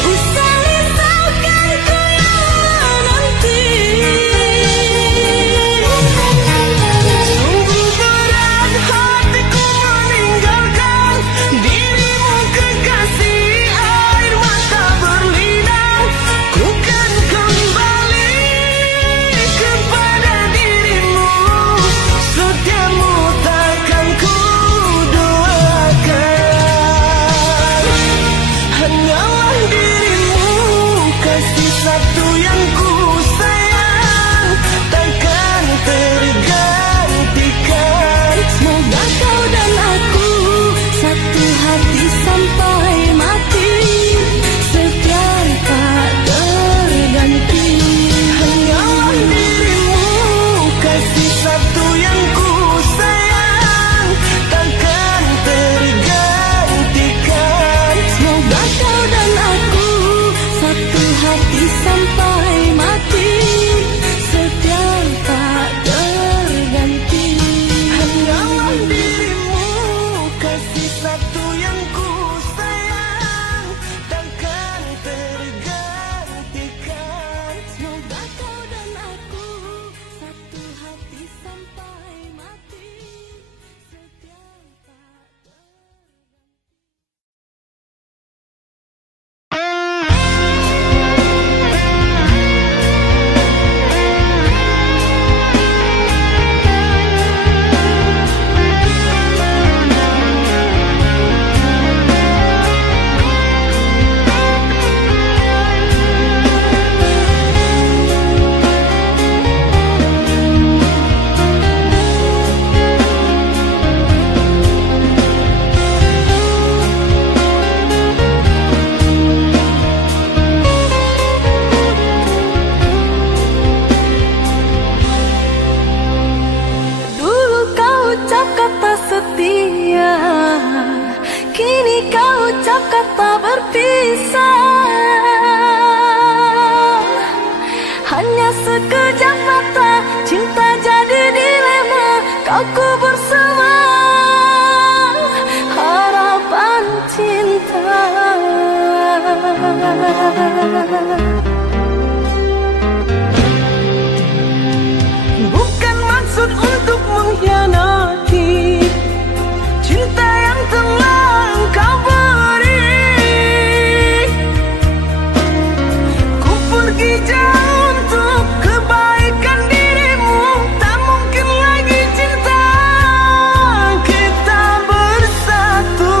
Usah risaukan ku yang nanti. Bukan maksud untuk mengkhianati cinta yang telah engkau beri. Ku pergi jauh untuk kebaikan dirimu, tak mungkin lagi cinta kita bersatu.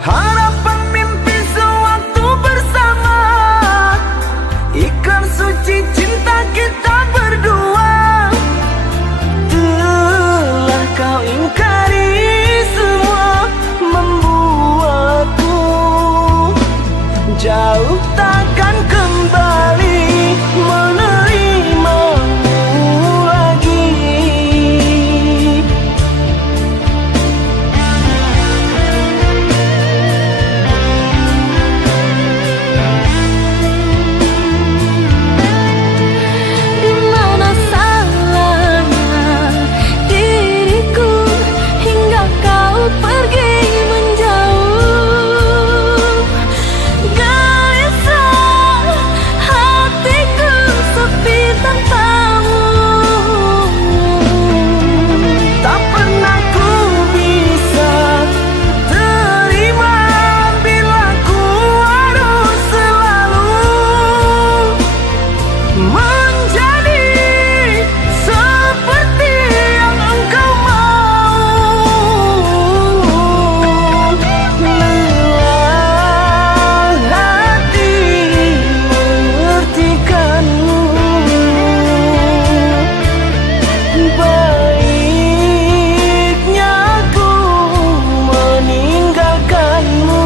Harapan mimpi sewaktu bersama, ikrar suci cinta kita berdua. Telah kau ingkari semua, membuatku jauh takkan kembali menerimamu lagi. Di mana salahnya diriku hingga kau pergi menjauh? Gelisah hatiku sepi tanpamu. Tak pernah ku bisa terima bila ku harus selalu menjadi seperti yang engkau mau. Lelah hati mengertikanmu, baiknya ku meninggalkanmu.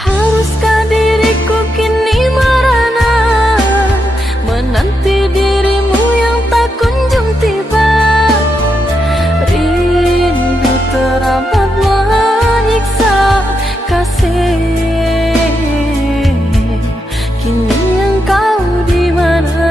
Haruskah diriku kini merana menanti dirimu yang tak kunjung tiba? Rindu teramat menyiksa kasih. Kini engkau di mana?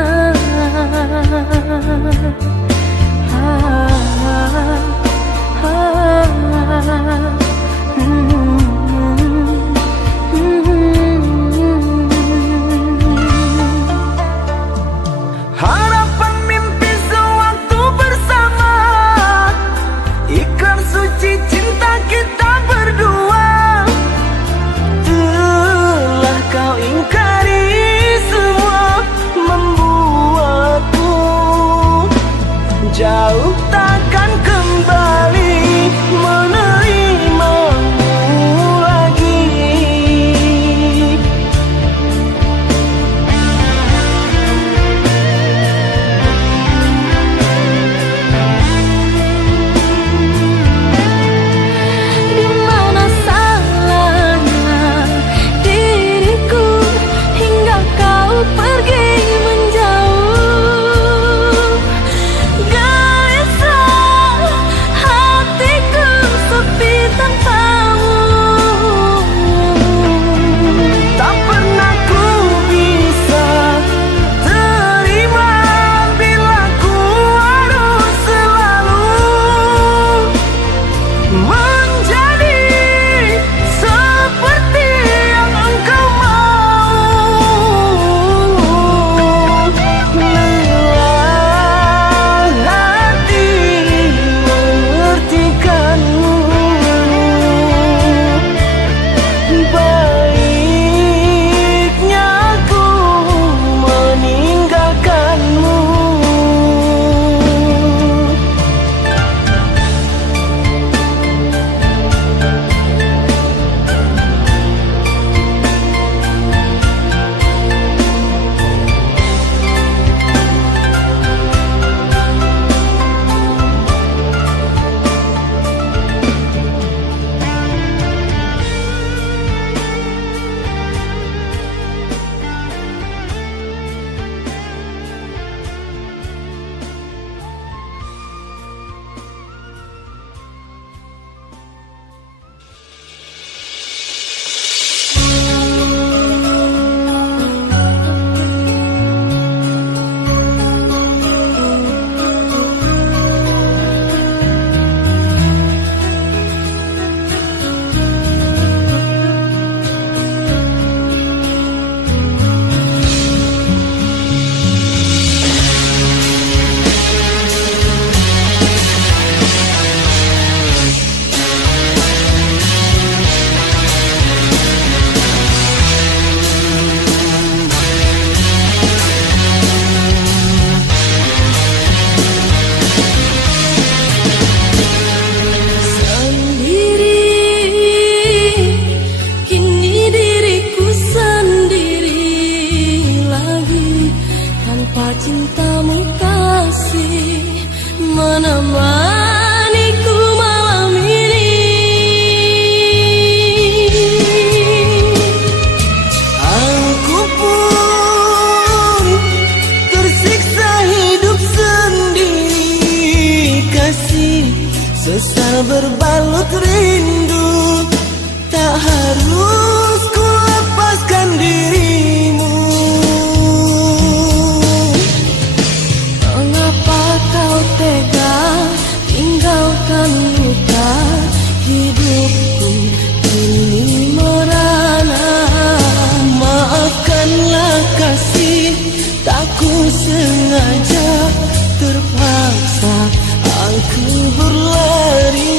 Harapan mimpi sewaktu bersama, ikrar suci cinta kita berdua. Telah kau ingkari semua, membuatku jauh takkan kembali menerimamu lagi. Di mana salahnya diriku hingga kau pergi menjauh? Gelisah sesal berbalut rindu. Tak harus ku lepaskan dirimu. Mengapa kau tega tinggalkan luka hidupku ini merana? Maafkanlah kasih, tak ku sengaja, terpaksa aku berlari.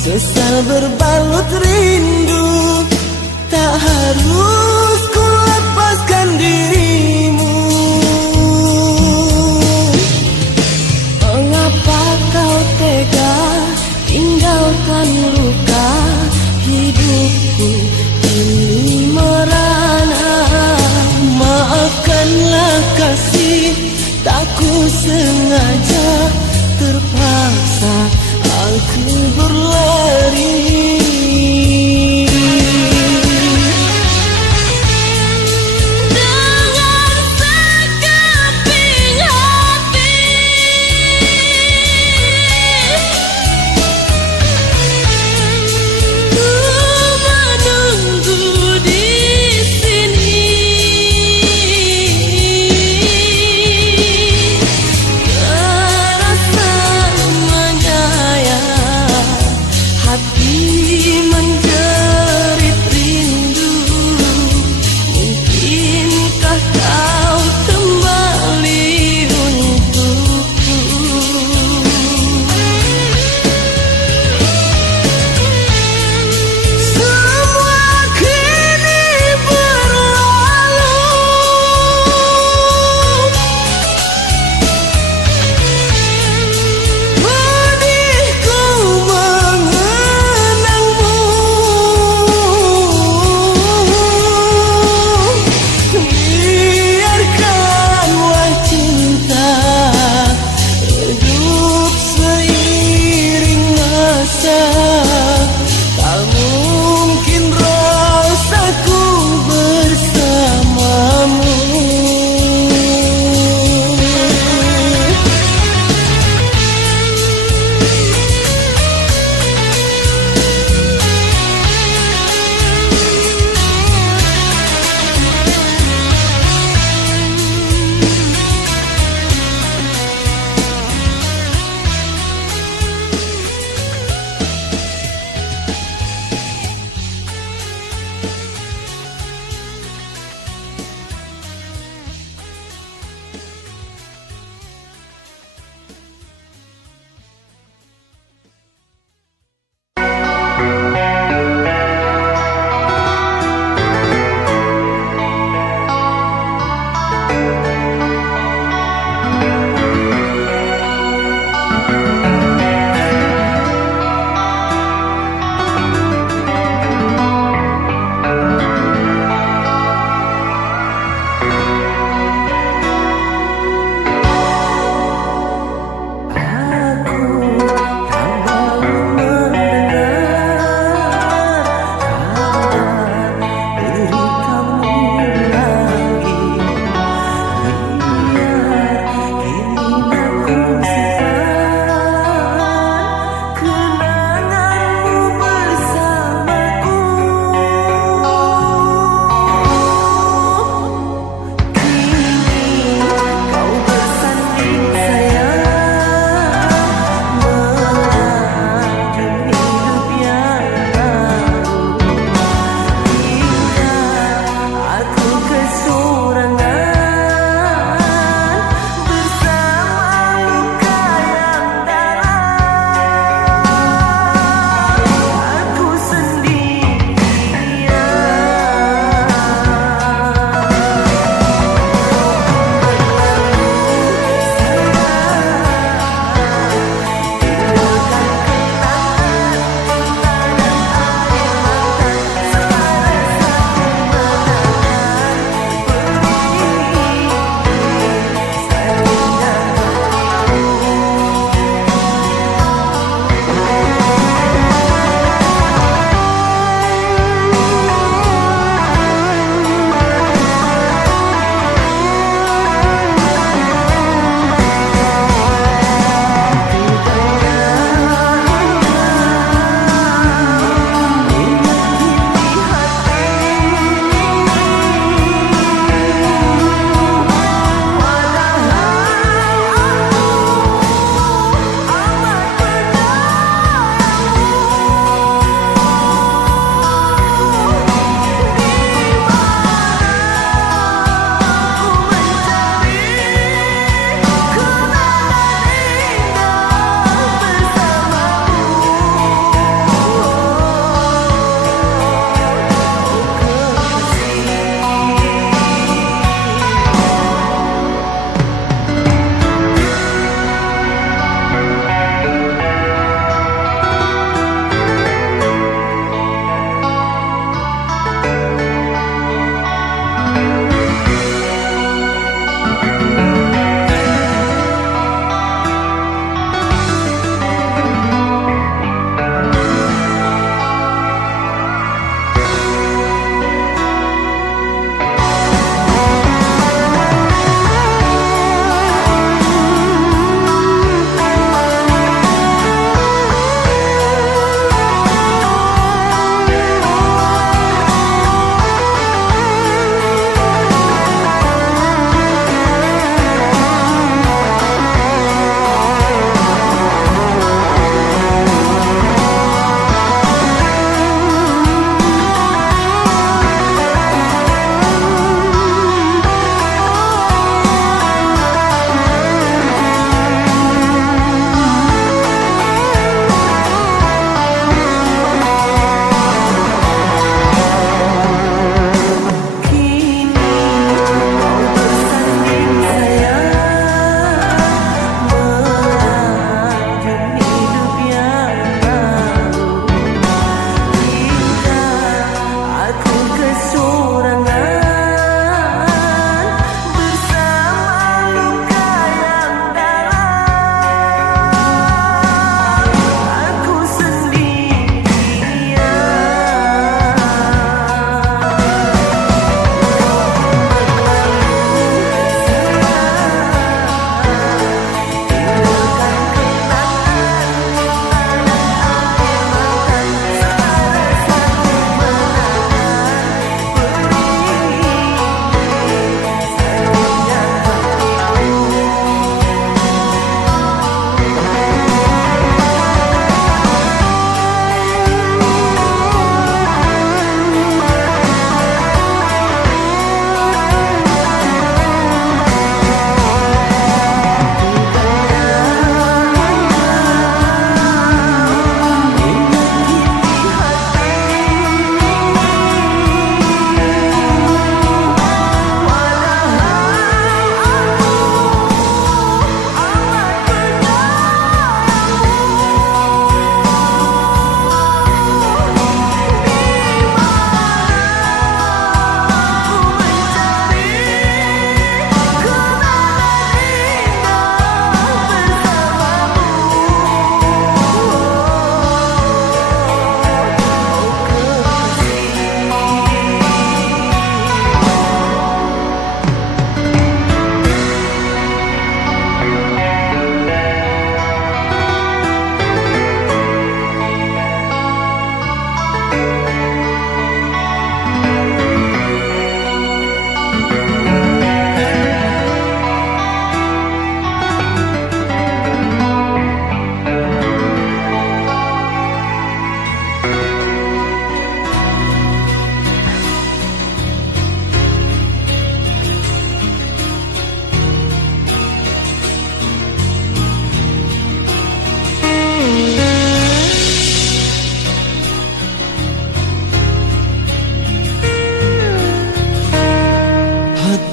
Sesal berbalut rindu, tak harus ku lepaskan dirimu. Mengapa kau tega tinggalkan luka hidupku ini merana? Maafkanlah kasih, tak ku sengaja, terpaksa aku berlari.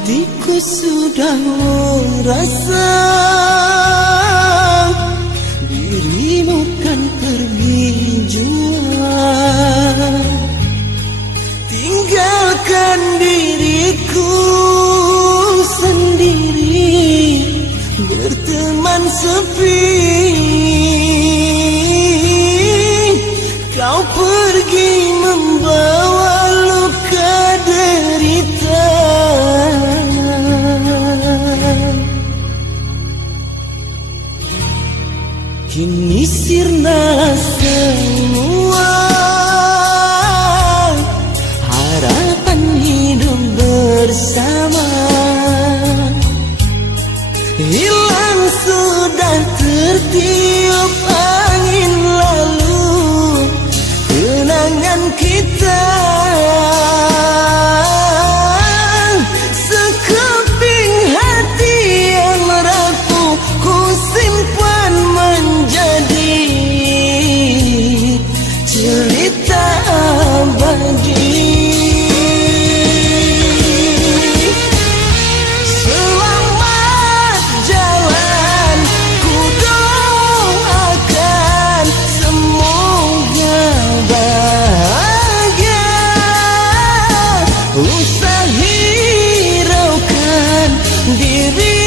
hatiku sudah merasa dirimu kan pergi jua, tinggalkan diriku sendiri berteman sepi. Kau pergi membawa luka derita, kini sirna semua harapan hidup bersama. Hilang sudah tertiup angin lalu kenangan kita. Sekeping hati yang rapuh ku simpan menjadi cerita abadi. Selamat jalan, ku doakan semoga bahagia. Usah hiraukan diri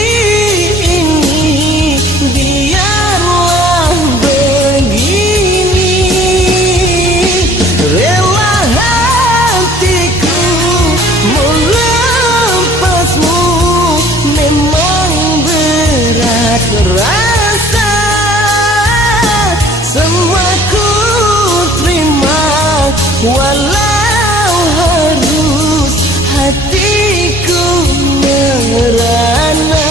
ini, biarlah begini. Rela hatiku melepasmu, memang berat rasa. Semua ku terima walau harus hatiku merana.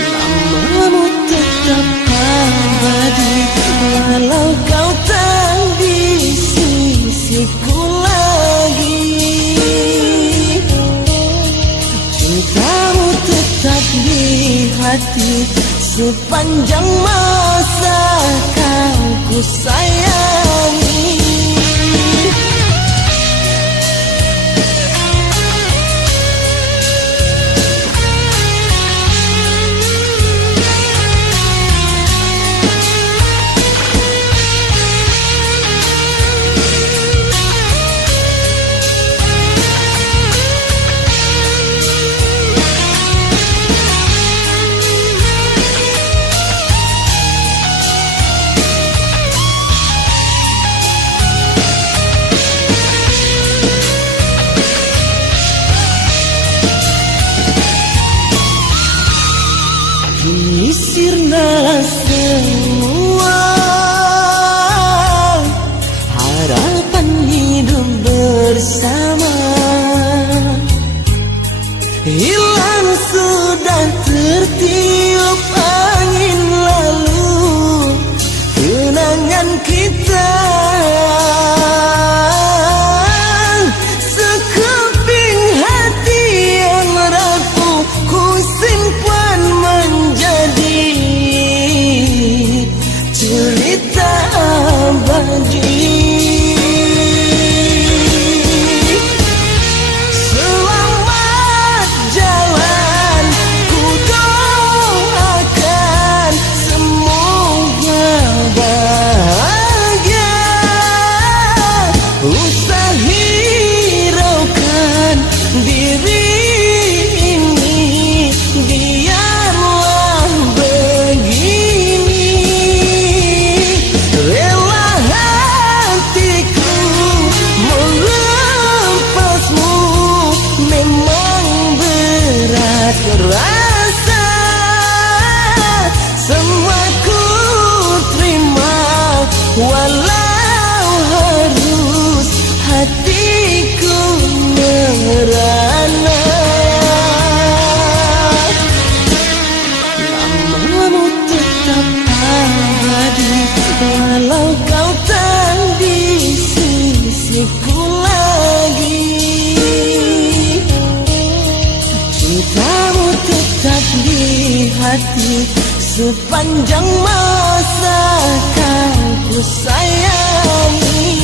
Namamu tetap abadi walau kau tak di sisiku lagi. Cintamu tetap di hati sepanjang masa kau ku sayangi. Kini sirna semua harapan hidup bersama. Hilang sudah tertiup angin lalu kenangan kita. Sekeping hati yang rapuh ku simpan menjadi cerita abadi. Selamat jalan, ku doakan semoga bahagia. Usah hiraukan diri ini, biarlah begini. Rela hatiku melepasmu, memang berat rasa. Semua ku terima walau harus hatiku merana. Namamu tetap abadi walau kau tak di sisiku lagi. Cintamu tetap di hati sepanjang masa kau ku sayangi.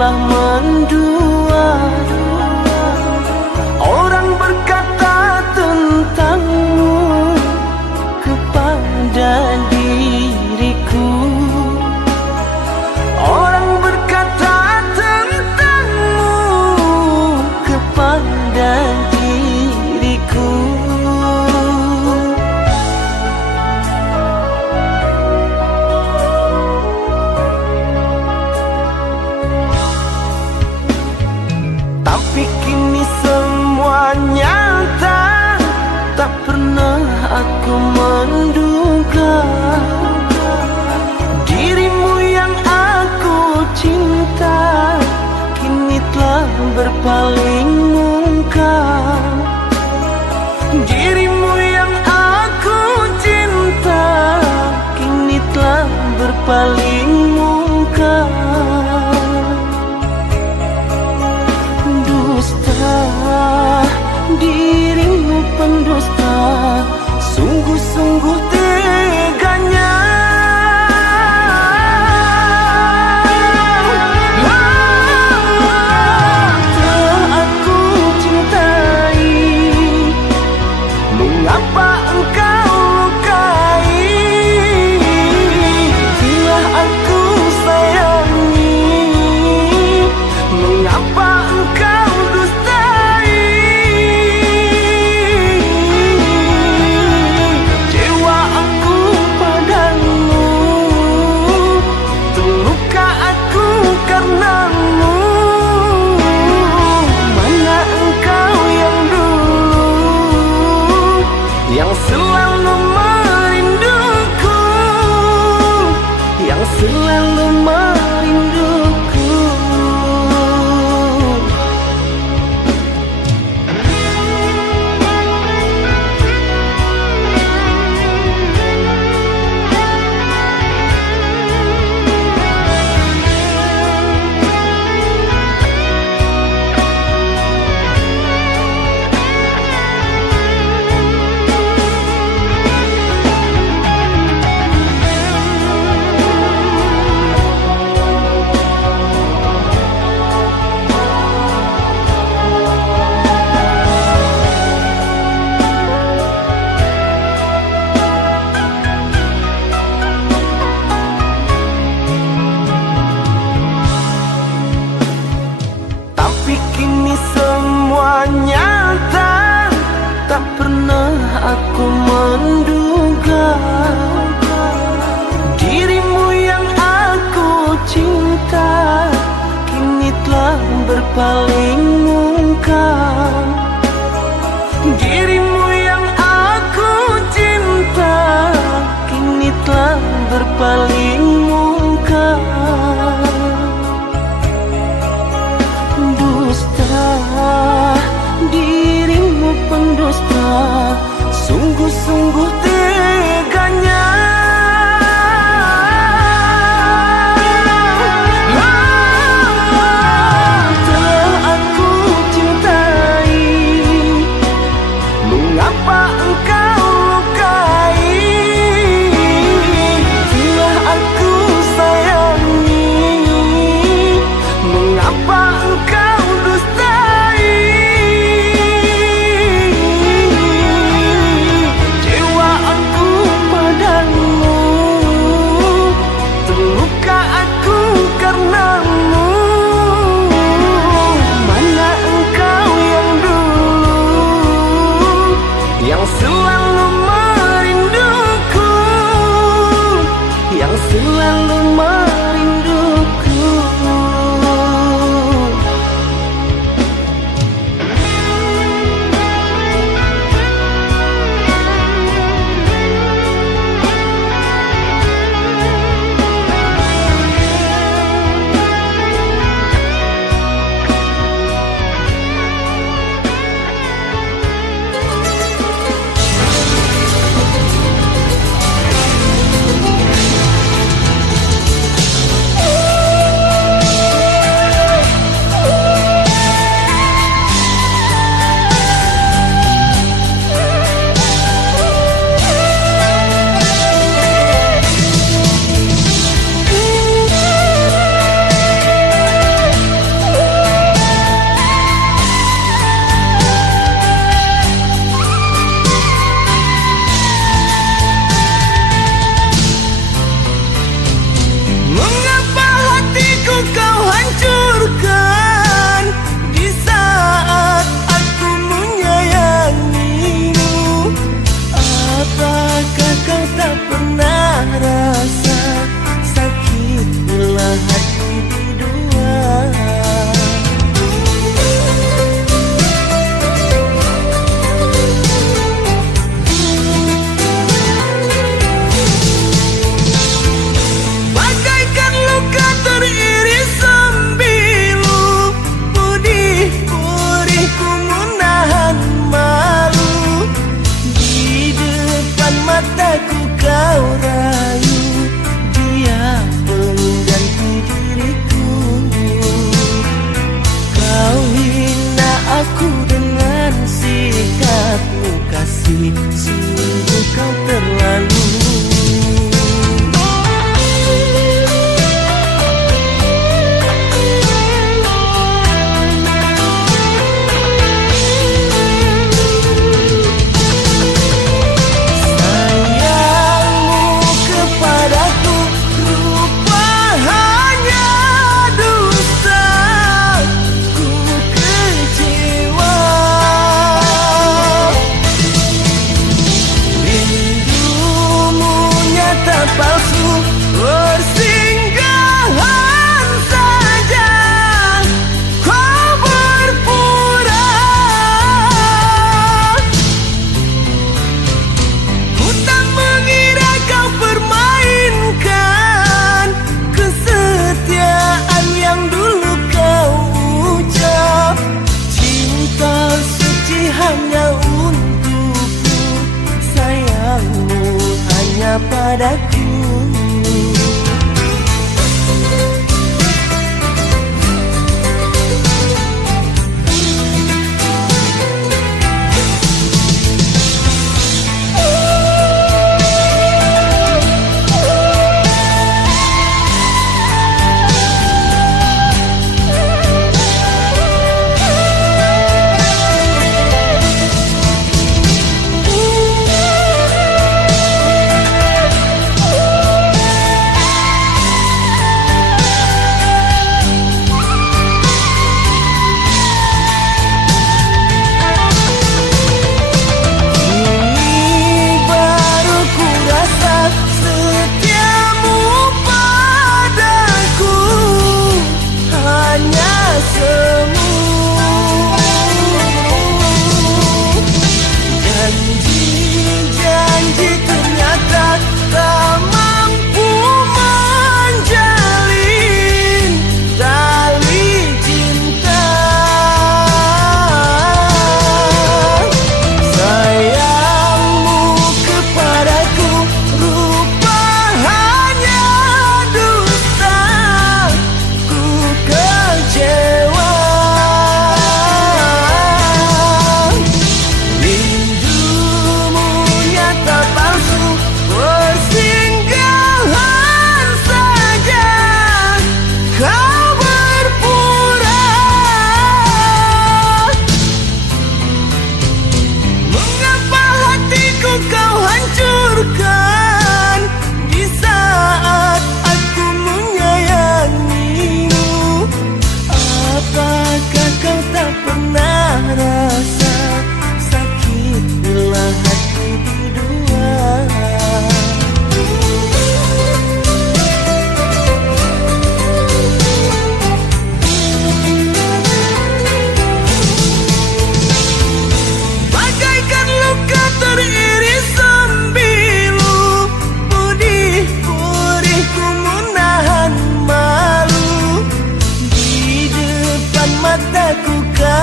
telah mendua. Orang berkata tentangmu kepada diriku. Orang berkata tentangmu kepada diriku. Tapi kini semua nyata, tak pernah aku menduga dirimu yang aku cinta kini telah berpaling muka. Dirimu yang aku cinta kini telah berpaling muka. Dusta, dirimu pendusta, sungguh-sungguh teganya. Telah aku cintai, mengapa engkau lukai? Telah aku sayangi, mengapa engkau dustai? Kecewa aku padamu, terluka aku karenamu. Mana engkau yang dulu, yang selalu merinduku, yang selalu merinduku. Tapi kini semua nyata, tak pernah aku menduga dirimu yang aku cinta kini telah berpaling muka. Dirimu yang aku cinta kini telah berpaling muka. Dusta, dirimu pendusta, sungguh-sungguh teganya. Telah aku cintai, mengapa engkau lukai? Telah aku sayangi, mengapa engkau dustai? Kecewa aku padamu,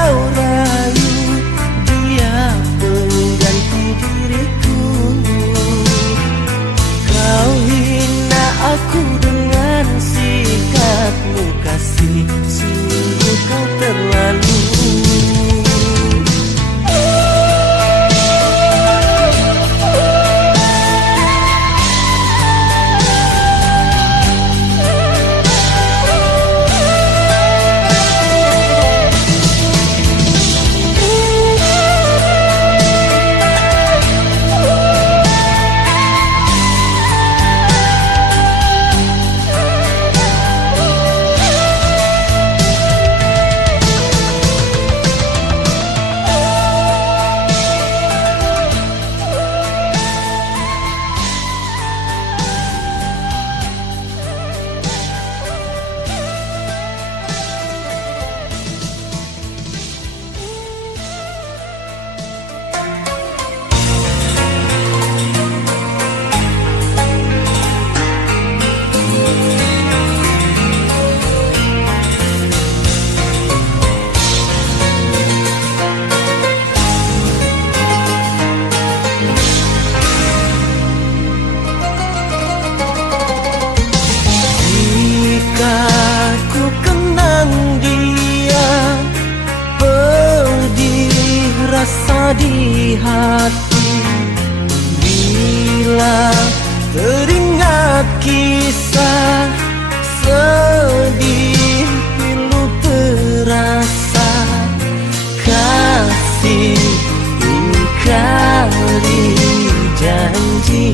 kau rayu, dia pengganti diriku. Kau hina aku dengan sikapmu kasih, sungguh kau terlalu. Ku kenang dia, pedih rasa di hati. Bila teringat kisah sedih, pilu terasa. Kasih ingkari janji,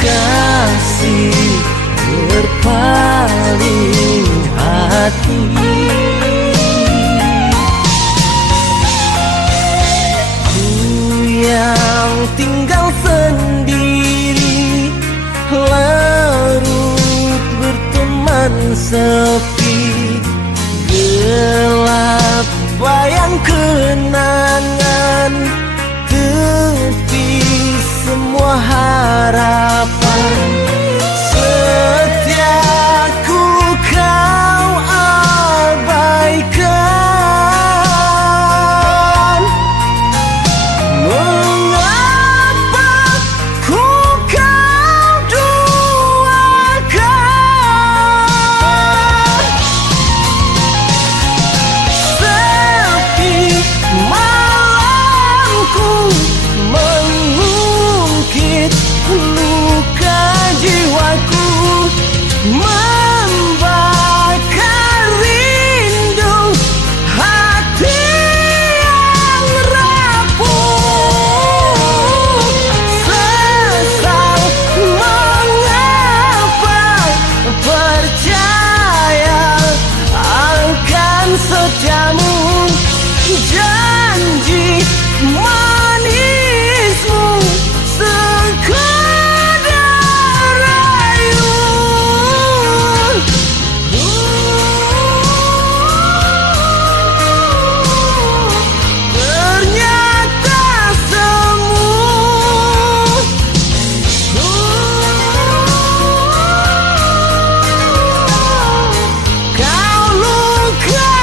kasih berpaling hati. Ku yang tinggal sendiri, larut berteman sepi. Gelap bayang kenangan, tepi semua harapan. Setiaku kau abaikan. Mengapa ku kau duakan? Sepi malamku mengungkit luka jiwaku, membakar rindu hati yang rapuh. Sesal mengapa percaya akan setiamu, janji manismu sekadar rayuan. Ternyata semu kau lukaiku.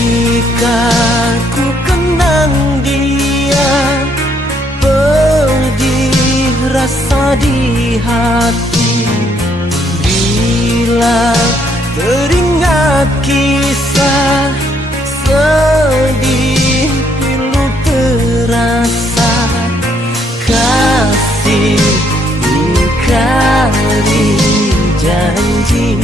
Jika ku kenang dia, pedih rasa di hati. Bila teringat kisah sedih, pilu terasa. Kasih ingkari janji,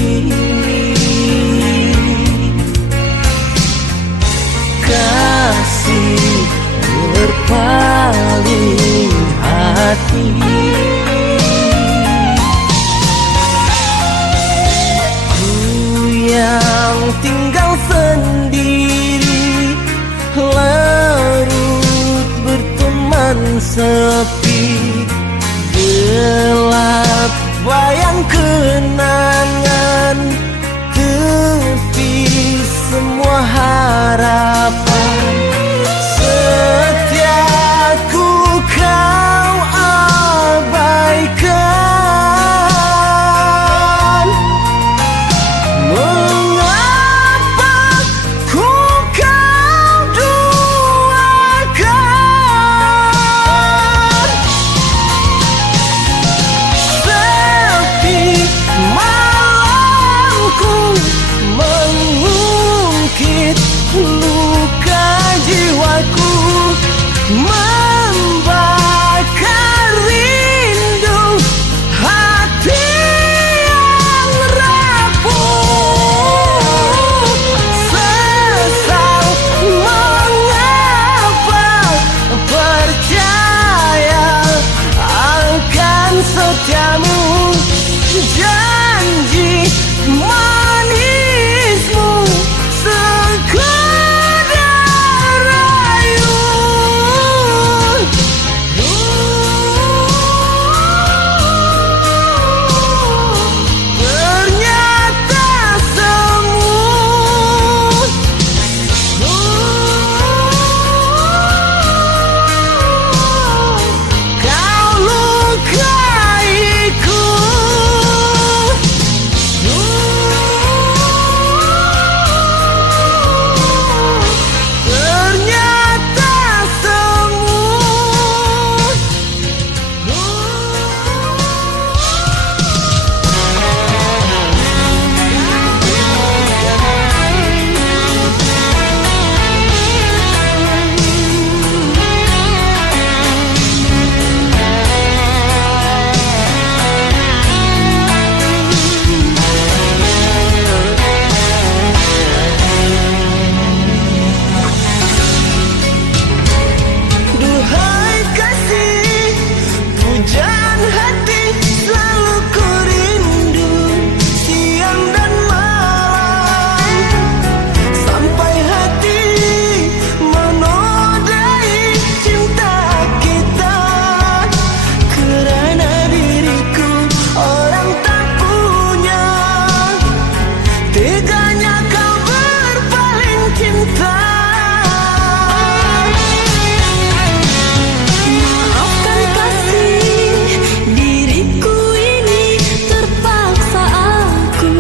kasih berpaling hati. sepi, gelap bayang kenangan, tepi semua harapan. Setiaku kau abaikan. Mengapa ku kau duakan? Sepi malamku mengungkit luka jiwaku, membakar rindu hati yang rapuh. Sesal mengapa percaya akan setiamu, janji manismu sekadar rayuan. Ternyata semu kau lukaiku. Ternyata semu duhai kasih, pujaan hati selalu ku rindu siang dan malam, sampai hati menodai cinta kita. Kerana diriku orang tak punya, teganya kau berpaling cinta. Maafkan kasih, diriku ini terpaksa aku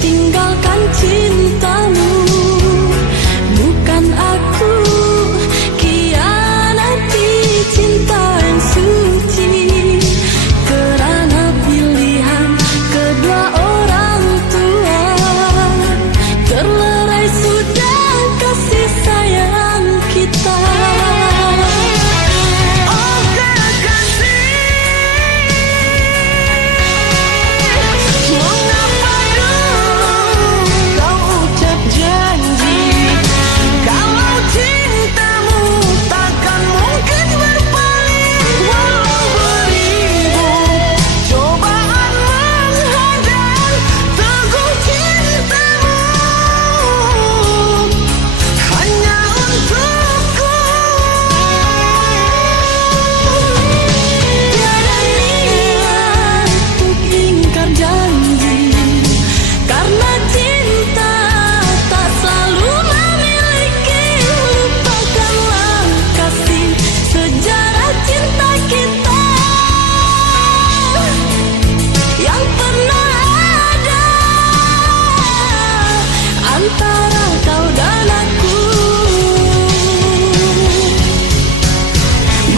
tinggalkan cintamu. Bukan aku khianati cinta yang suci, kerana pilihan kedua orang tua. Terlerai sudah kasih sayang kita. Oh kekasih, mengapa dulu kau ucap janji kalau cintamu takkan mungkin berpaling, walau beribu cobaan menghadang teguh cintamu hanya untukku. Tiada niat untuk ingkar janji, karena cinta tak selalu memiliki. Lupakanlah kasih, sejarah cinta kita yang pernah ada antara kau dan aku.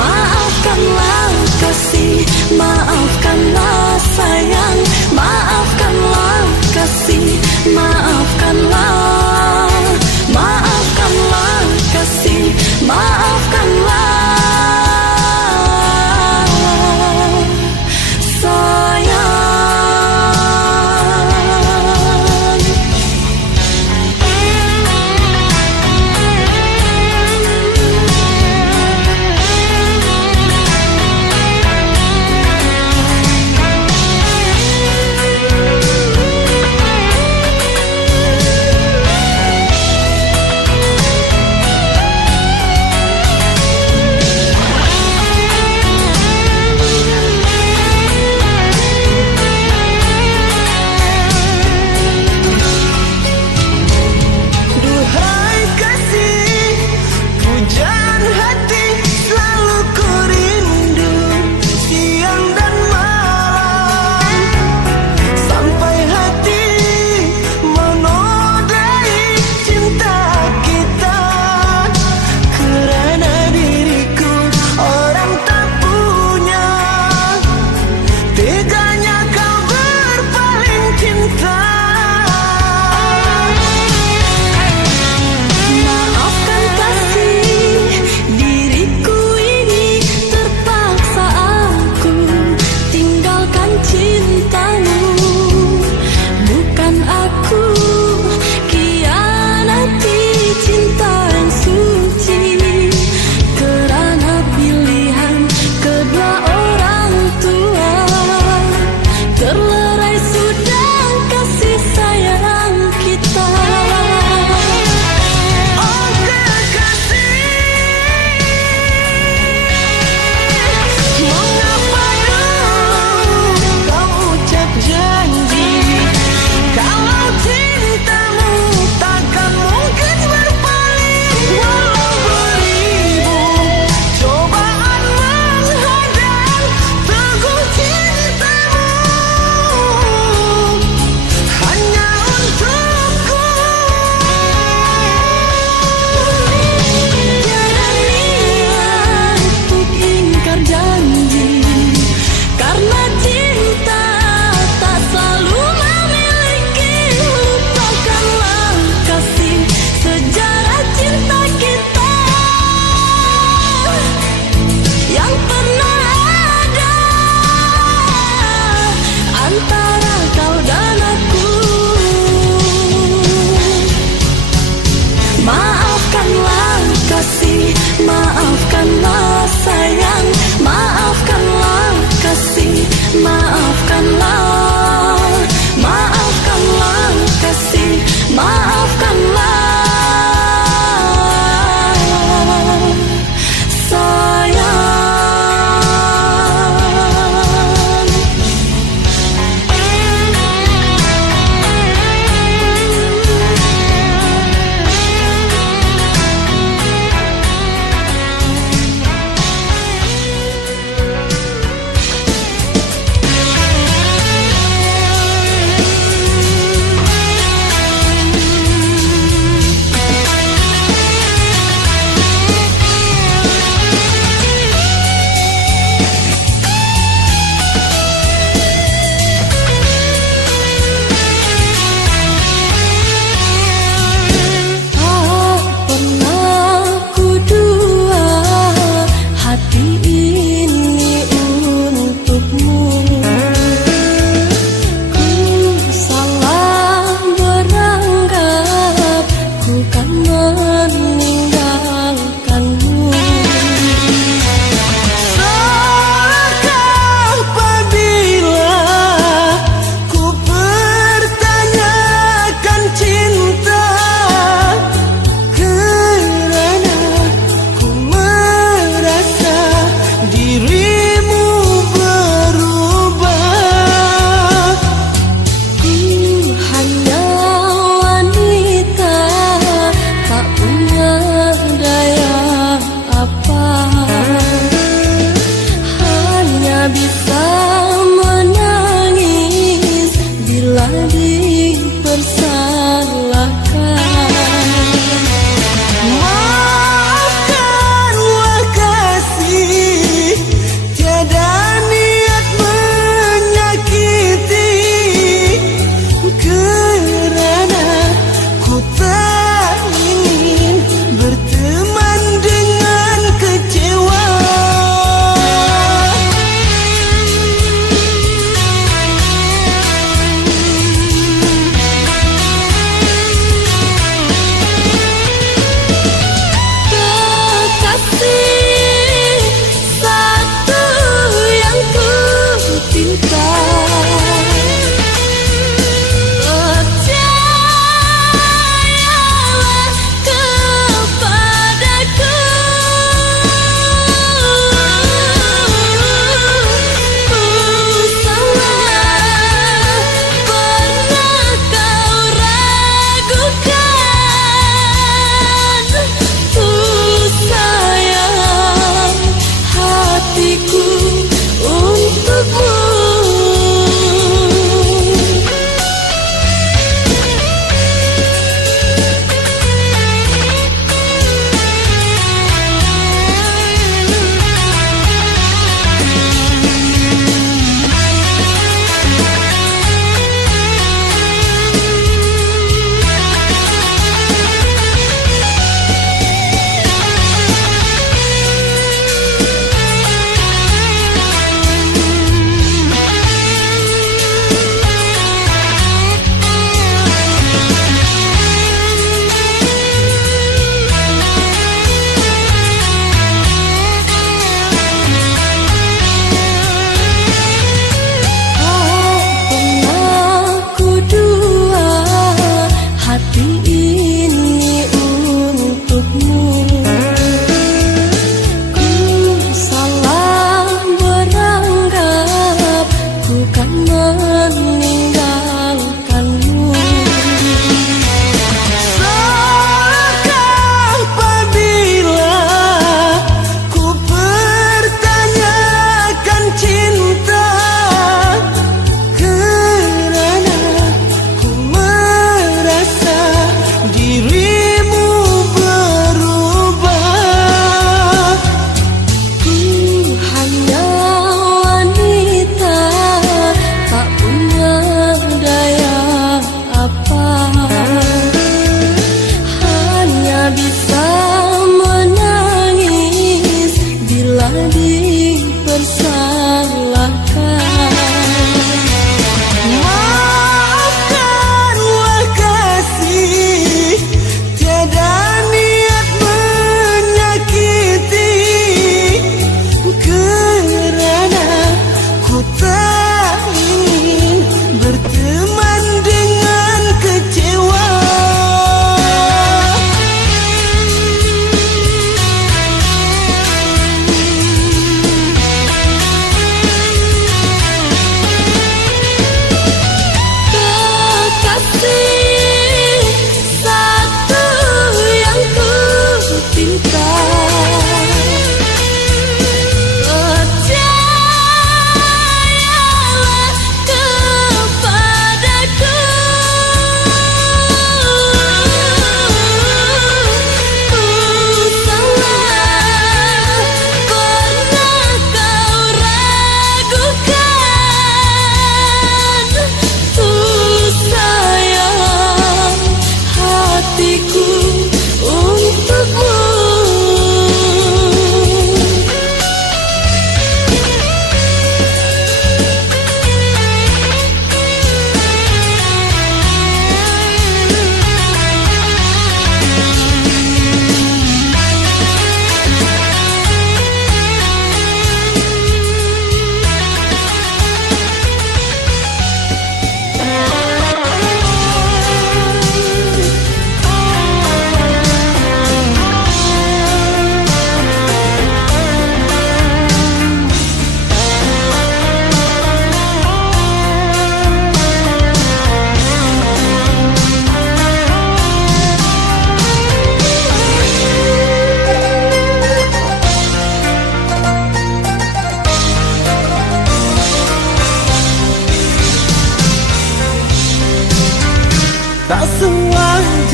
Maafkanlah kasih, maafkanlah sayang, maafkanlah kasih, maafkanlah, maafkanlah kasih, maafkanlah sayang.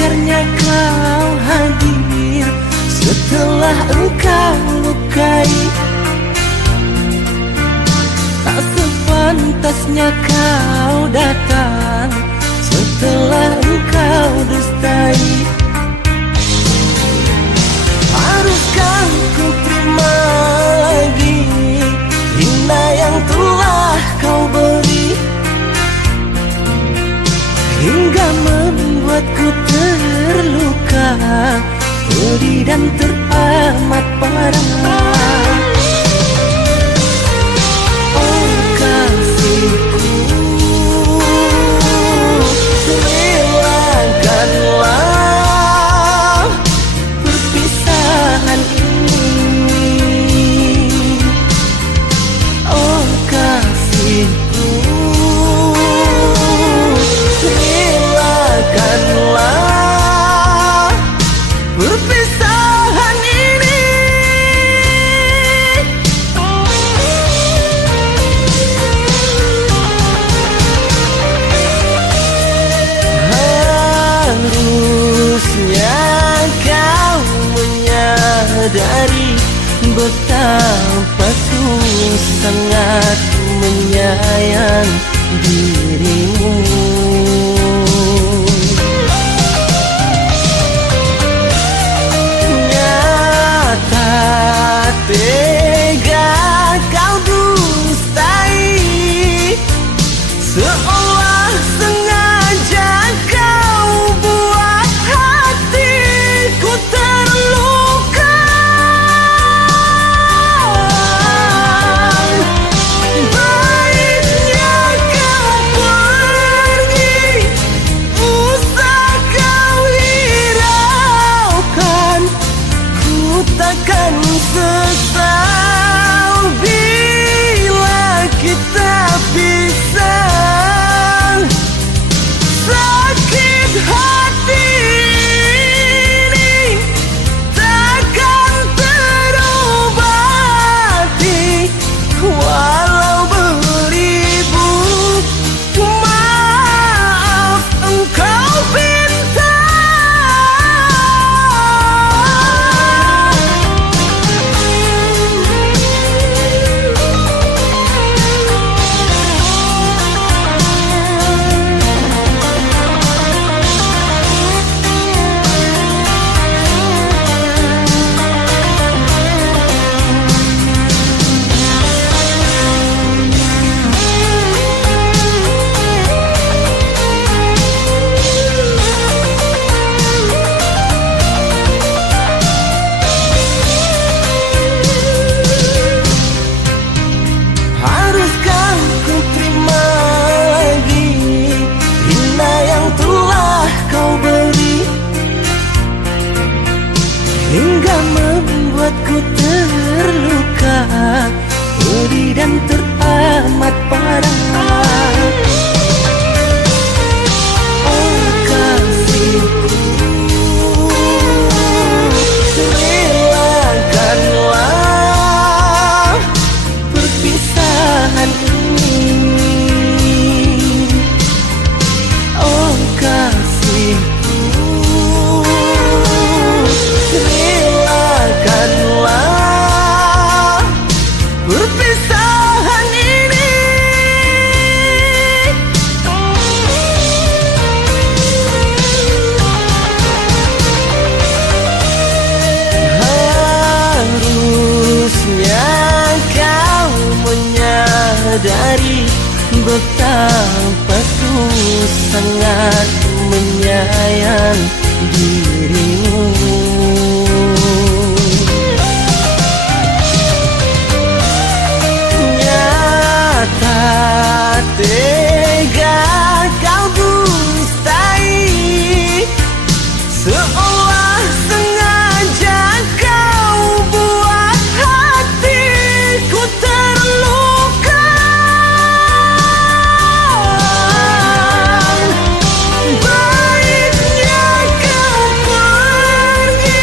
Akhirnya kau hadir setelah engkau lukai. Tak sepantasnya kau datang setelah engkau dustai. Haruskah ku terima lagi hina yang telah kau beri, hingga membuatku terluka, pedih dan teramat parah. Oh kasihku, relakanlah perpisahan ini. Oh kasihku, relakanlah perpisahan ini. Harusnya kau menyadari betapa ku sangat menyayang dirimu. Nyata tega kau dustai, seolah sengaja kau buat hatiku terluka. Baiknya kau pergi, usah kau hiraukan. Ku takkan sesal bila kita pisah. Sakit hati ini takkan terobati, walau beribu maaf engkau pinta. Haruskah ku terima lagi hina yang telah kau beri, hingga membuatku terluka, pedih dan teramat parah. Oh kasihku, relakanlah perpisahan ini. Oh kasihku, relakanlah perpisahan ini. Harusnya kau menyadari betapa ku sangat menyayang dirimu. Nyata tega kau dustai, seolah sengaja kau buat hatiku terluka. Baiknya kau pergi,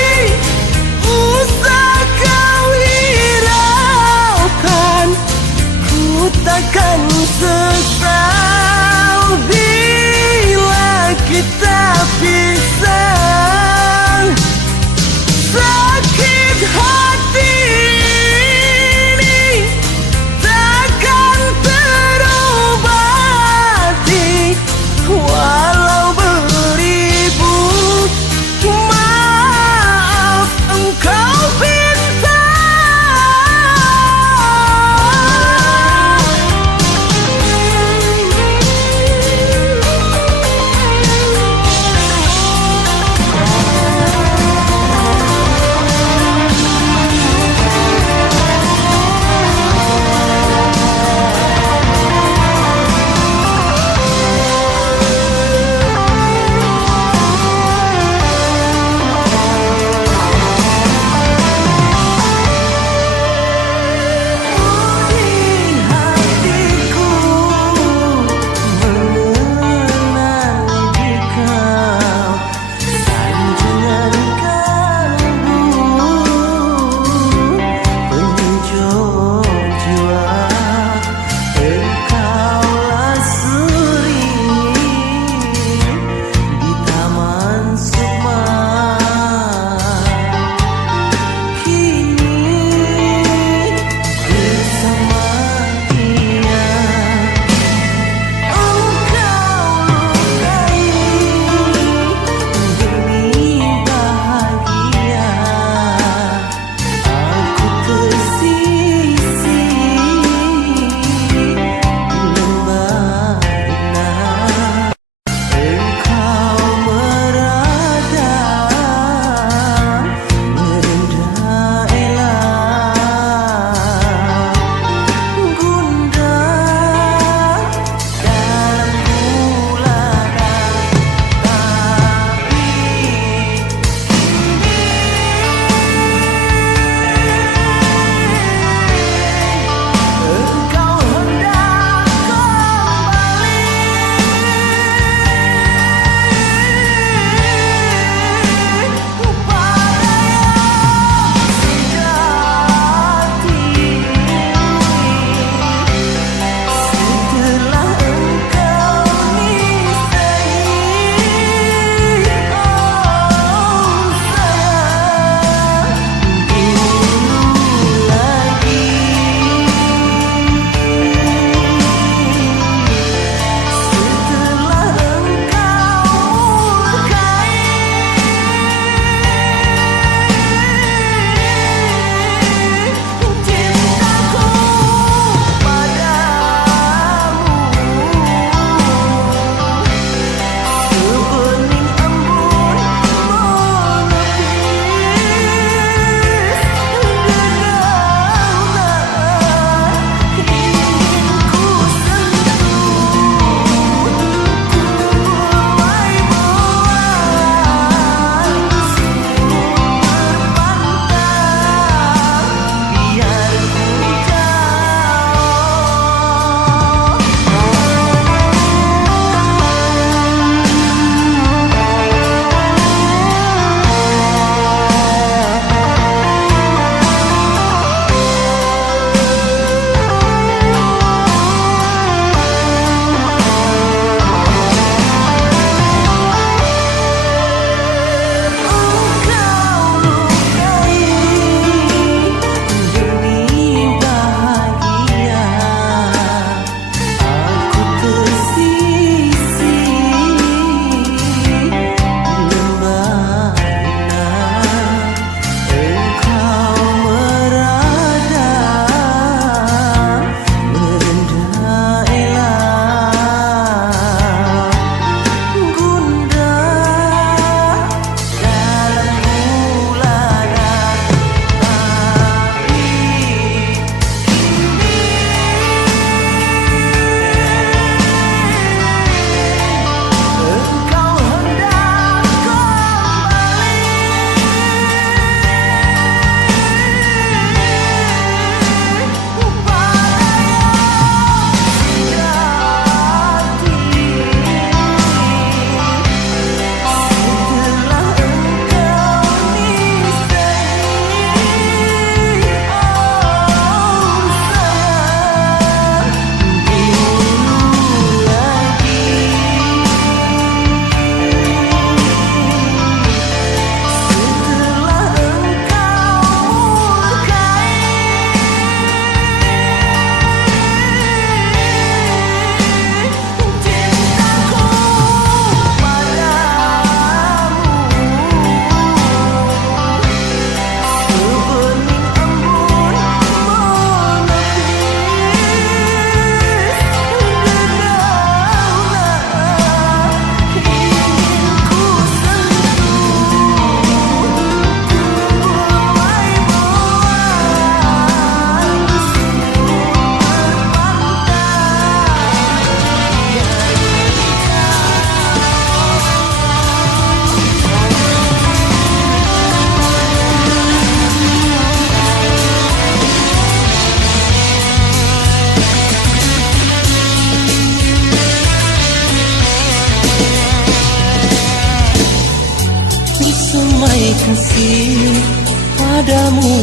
padamu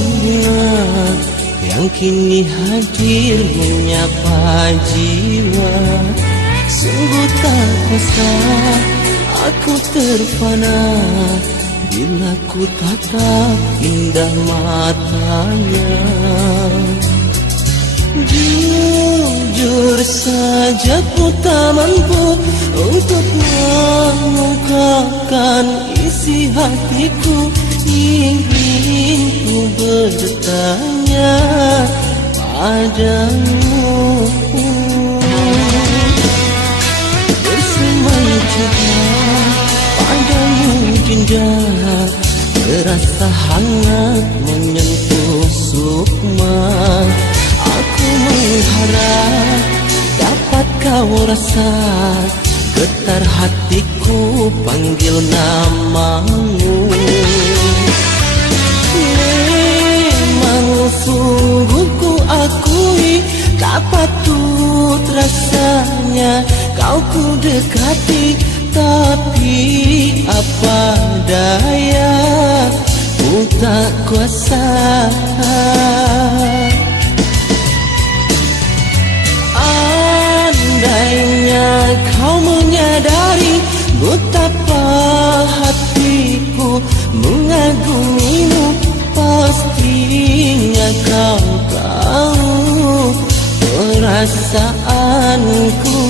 yang kini hadir menyapa jiwa. Sungguh tak kuasa aku terfana bila ku tatap indah matanya. Jujur saja ku tak mampu untuk mengungkapkan isi hatiku. Ingin ku bertanya padamu, bersemai juga padamu Dinda, terasa hangat menyentuh sukma. Aku mengharap dapat kau rasa getar hatiku panggil namamu. Memang sungguh ku akui tak patut rasanya kau ku dekati, tapi apa daya ku tak kuasa. Andainya kau menyadari betapa hatiku mengagumimu, pastinya kau tahu perasaanku.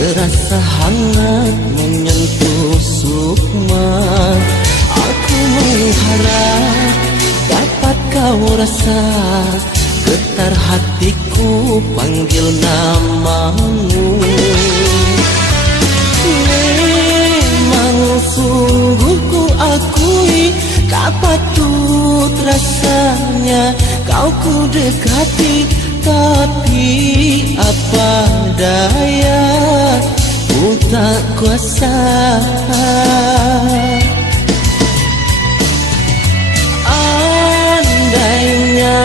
Terasa hangat menyentuh sukma. Aku mengharap dapat kau rasa getar hatiku panggil namamu. Memang sungguh ku akui tak patut rasanya kau ku dekati, tapi apa daya ku tak kuasa. Andainya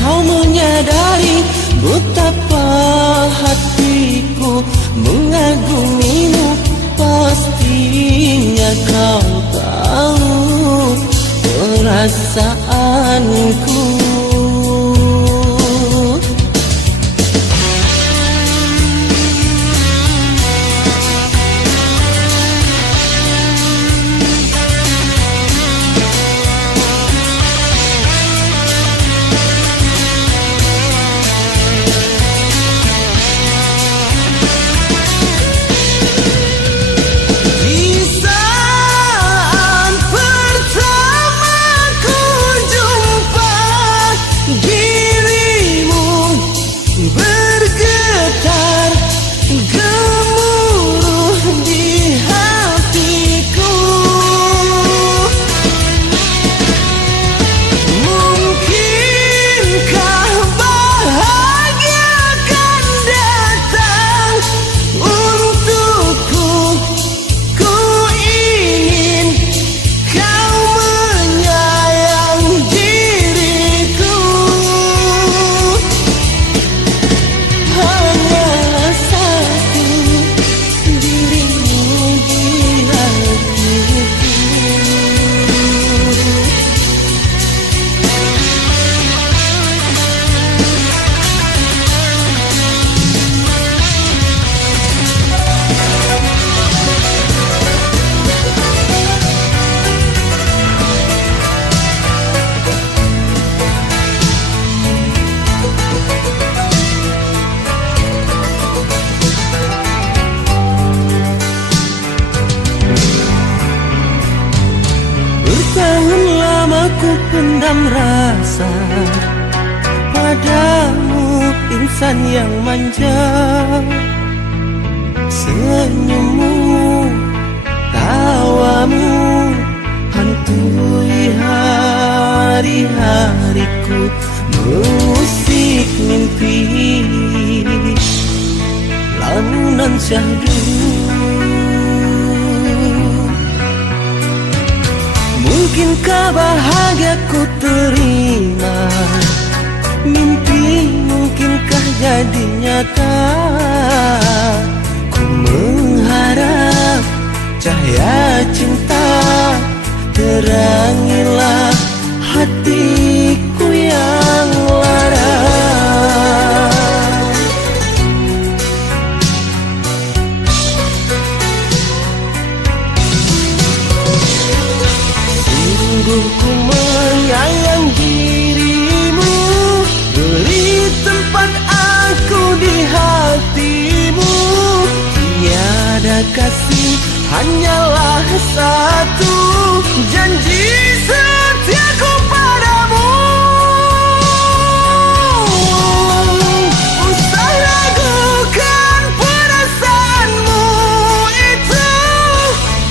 kau menyadari betapa hatiku mengagumimu, pastinya kau tahu perasaanku. dalam rasa padamu, insan yang manja. Senyummu, tawamu hantui hari-hariku, musik mimpi lamunan syahdu. Mungkinkah bahagia ku terima mimpi, mungkinkah jadi nyata? Ku mengharap cahaya cinta terangilah hatiku yang lara. Sungguh ku menyayang dirimu, beri tempat aku di hatimu. Tiada kasih, hanyalah satu janji setiaku padamu. Usah ragukan perasaanmu itu,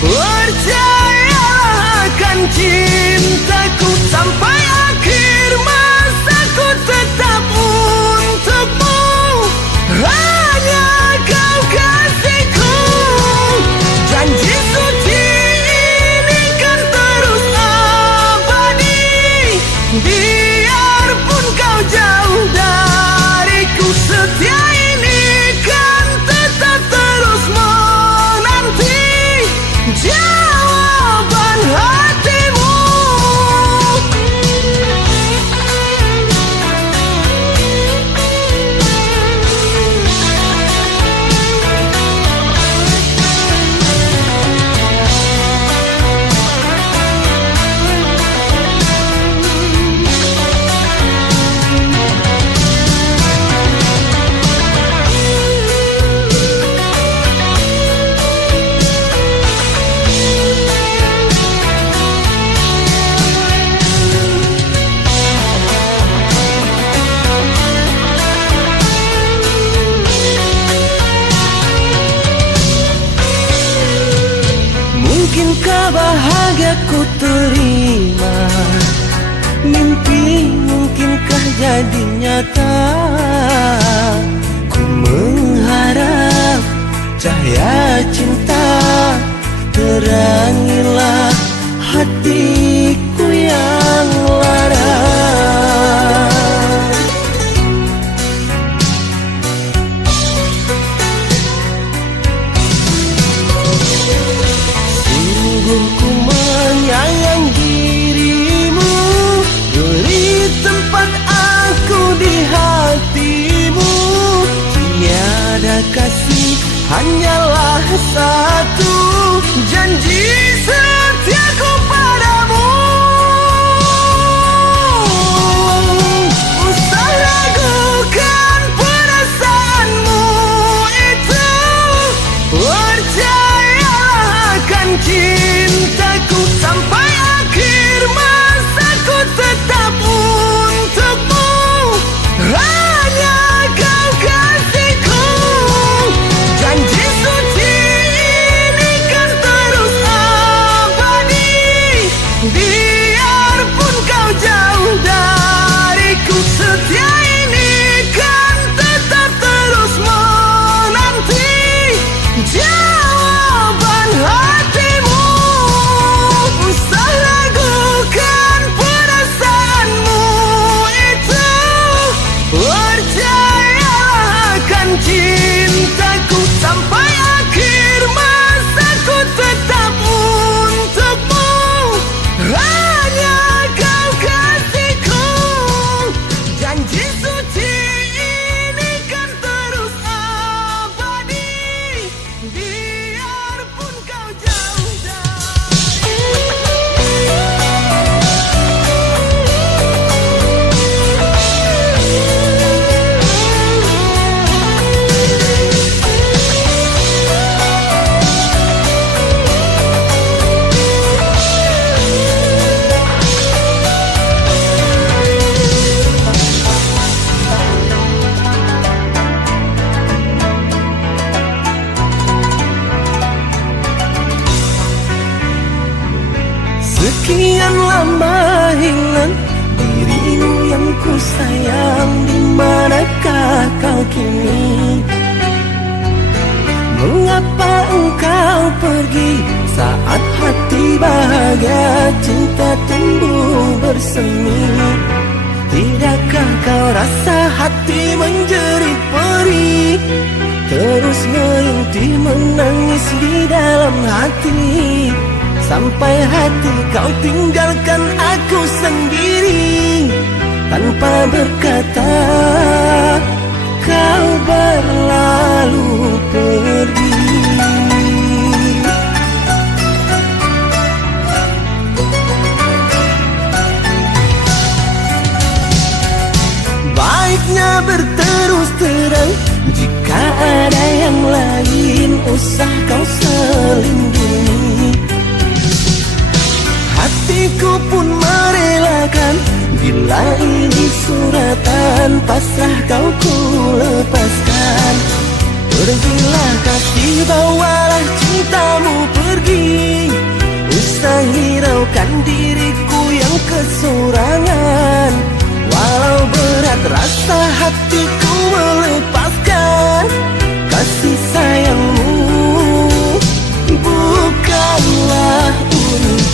percayalah akan cintaku sampai akhir masaku tetap untukmu. Hanya kau kasihku, janji suci ini kan terus abadi. Biarpun kau jauh dariku, setia ini kan tetap terus menanti jawaban hatimu. Mungkinkah bahagia ku terima mimpi, mungkinkah jadi nyata? Ku mengharap cahaya cinta terangilah hatiku yang lara. Sungguh ku menyayang dirimu, beri tempat aku di hatimu. Tiada kasih, hanyalah satu janji setiaku padamu. Usah ragukan perasaanmu itu, percayalah akan cintaku sampai akhir masaku tetap untukmu. Hanya kau kasihku, janji suci ini kan terus abadi. ku sayang, di manakah kau kini? Mengapa engkau pergi saat hati bahagia cinta tumbuh bersemi? Tidakkah kau rasa hati menjerit perih, terus merintih menangis di dalam hati, sampai hati kau tinggalkan aku sendiri. Tanpa berkata kau berlalu pergi. Baiknya berterus terang, jika ada yang lain usah kau selindungi. Hatiku pun merelakan, bila ini suratan pasrah kau ku lepaskan. Pergilah kasih, bawalah cintamu pergi, usah hiraukan diriku yang kesurangan. Walau berat rasa hatiku melepaskan kasih sayangmu, bukanlah untukku.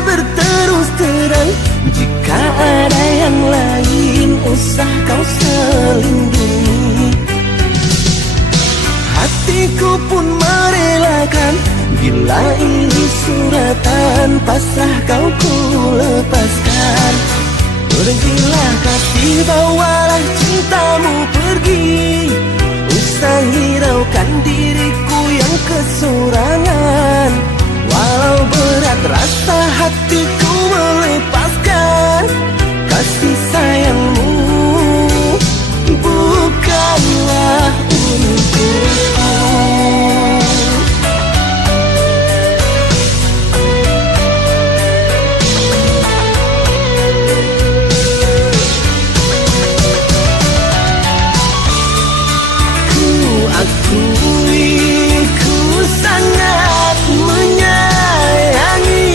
Berterus terang, jika ada yang lain usah kau selindungi. Hatiku pun merelakan, bila ini suratan pasrah kau ku lepaskan. Pergilah kasih, bawalah cintamu pergi, usah hiraukan diriku yang kesurangan. Walau berat rasa hatiku melepaskan kasih sayangmu, bukanlah untukku. Ku akui ku sangat menyayangi,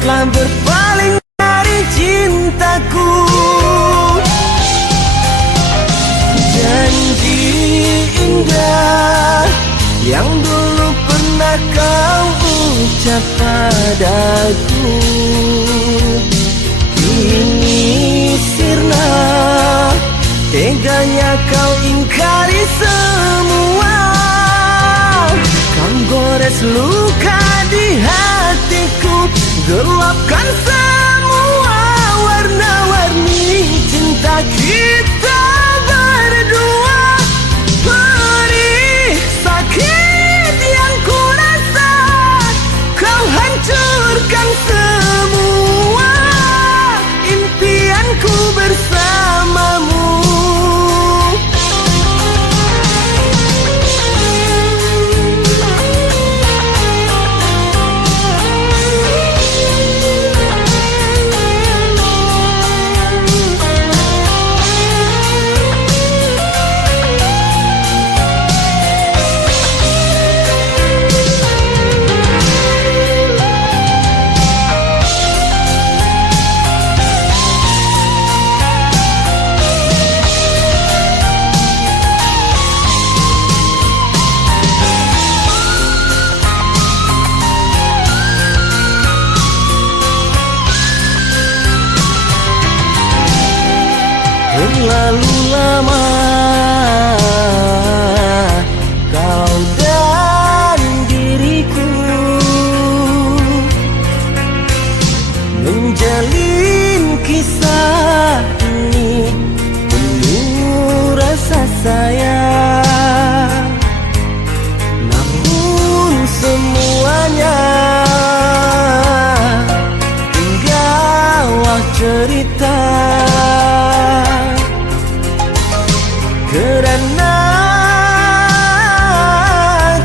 telah berpaling dari cintaku. Janji indah yang dulu pernah kau ucap padaku, kini sirna, teganya kau ingkari semua. Kau gores luka di hatiku, gelapkan semua warna-warni cinta kita berdua. Perih sakit yang ku rasa, kau hancurkan semua impianku bersamamu. Terlalu lama kau dan diriku menjalin kisah ini penuh rasa sayang. Namun semuanya tinggallah cerita, kerana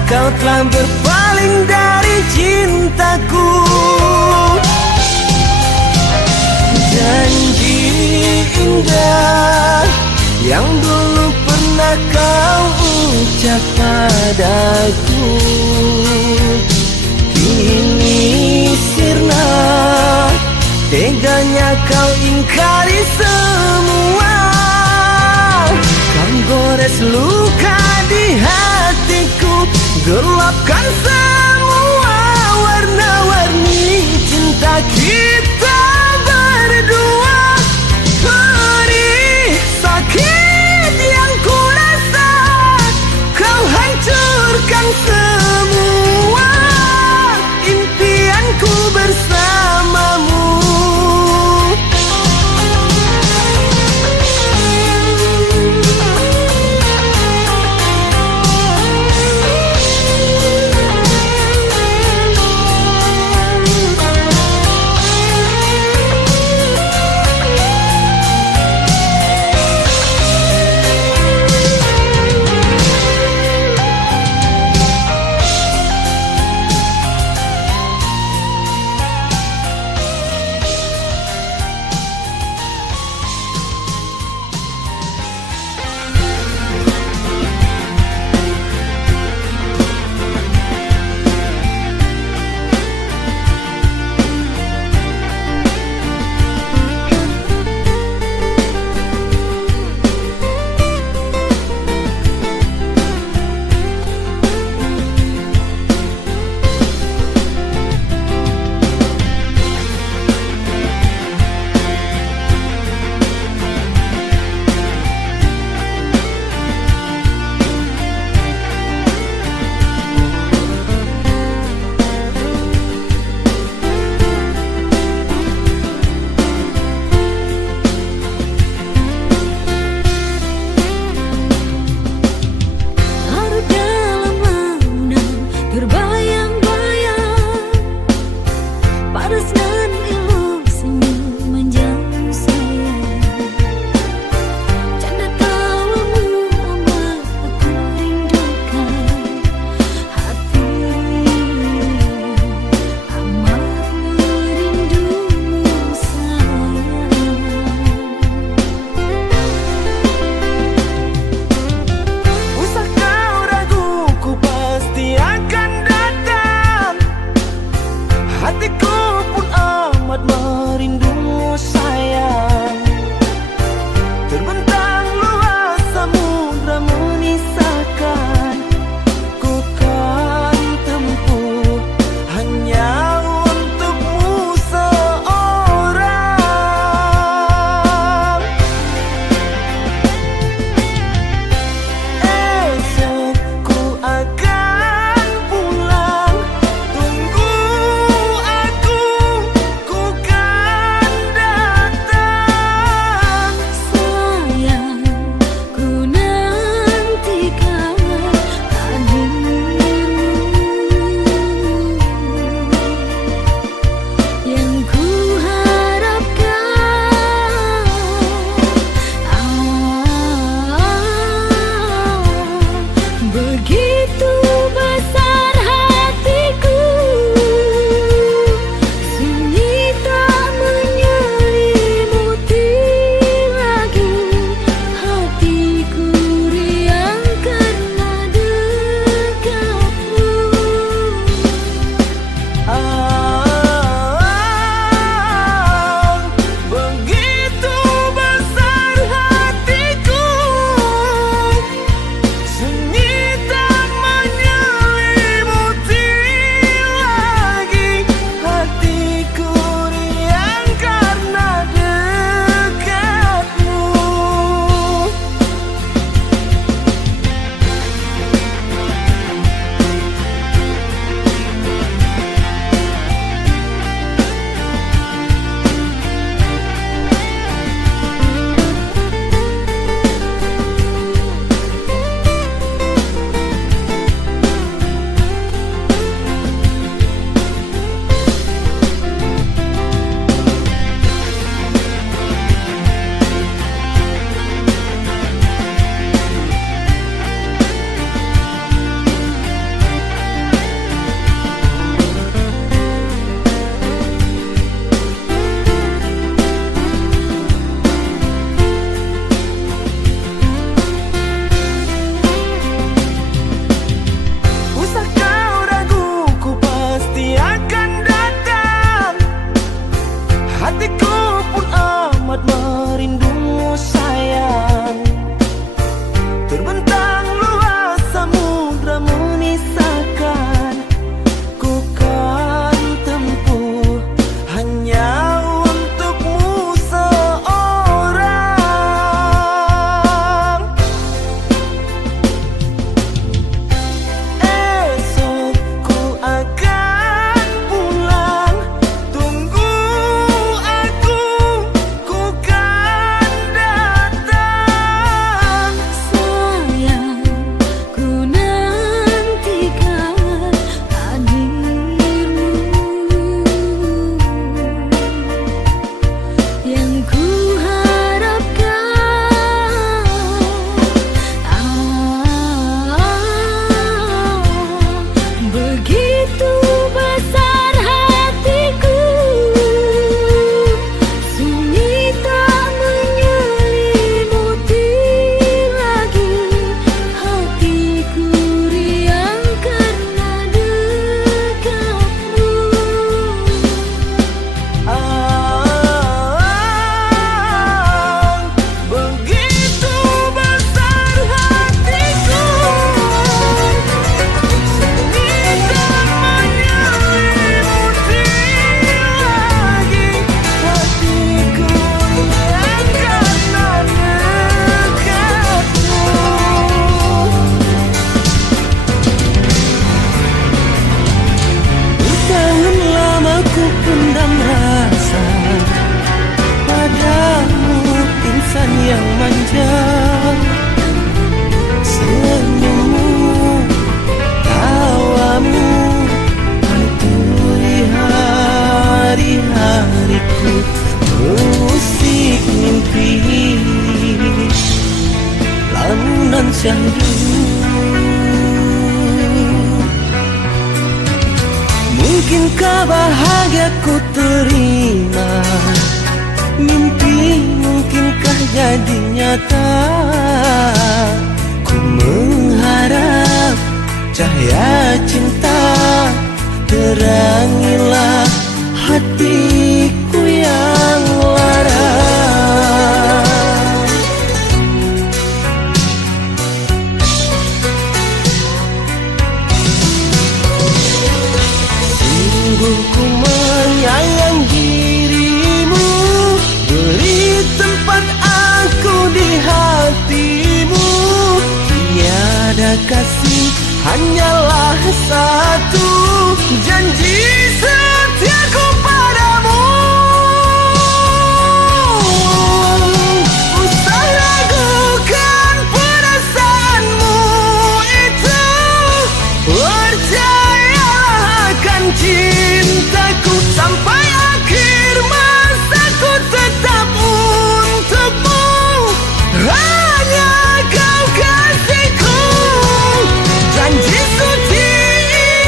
kau telah berpaling dari cintaku. Janji indah yang dulu pernah kau ucap padaku, kini sirna, teganya kau ingkari semua. Kau gores luka di hatiku, gelapkan semua warna-warni cinta kita berdua. Perih sakit yang ku rasa, kau hancurkan semua impianku bersamamu. mimpi lamunan syandu. Mungkinkah bahagia ku terima mimpi, mungkinkah jadi nyata? Ku mengharap cahaya cinta terangilah hatiku yang lara. Sungguh ku menyayang dirimu, beri tempat aku di hatimu. Tiada kasih, hanyalah satu janji setiaku padamu. Usah ragukan perasaanmu itu, percayalah akan cintaku sampai akhir masa. Ku tetap untukmu, hanya kau kasihku. Janji suci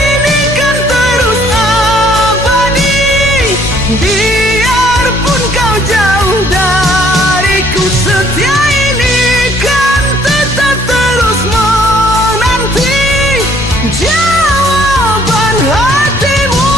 ini kan terus abadi, biarpun kau jauh dariku. Setia ini kan tetap terus menanti jawaban hatimu.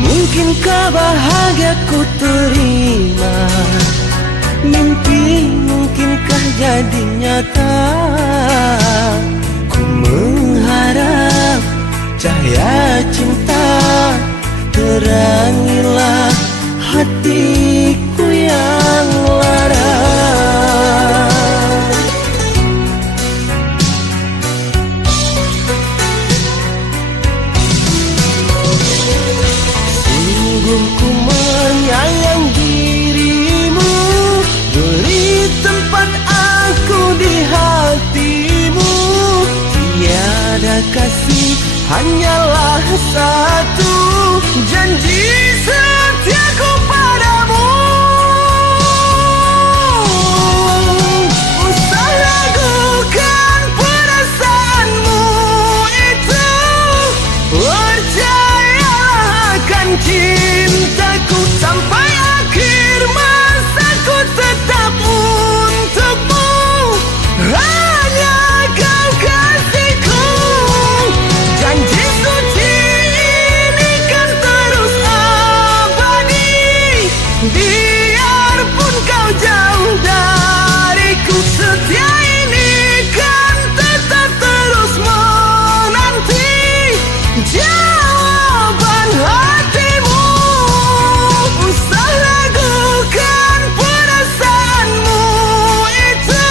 Mungkinkah bahagia ku terima mimpi, mungkinkah jadi nyata? Ku mengharap cahaya cinta terangilah hatiku yang lara. Sungguh ku menyayang dirimu, beri tempat aku di hatimu. Tiada kasih, hanyalah satu janji setiaku padamu. Usah ragukan perasaanmu itu, percayalah akan cintaku sampai akhir masa. Ku tetap untukmu, hanya kau kasihku. Janji suci ini kan terus abadi, biarpun kau jauh dariku. Setia ini kan tetap terus menanti jawaban hatimu. Usah ragukan perasaanmu itu,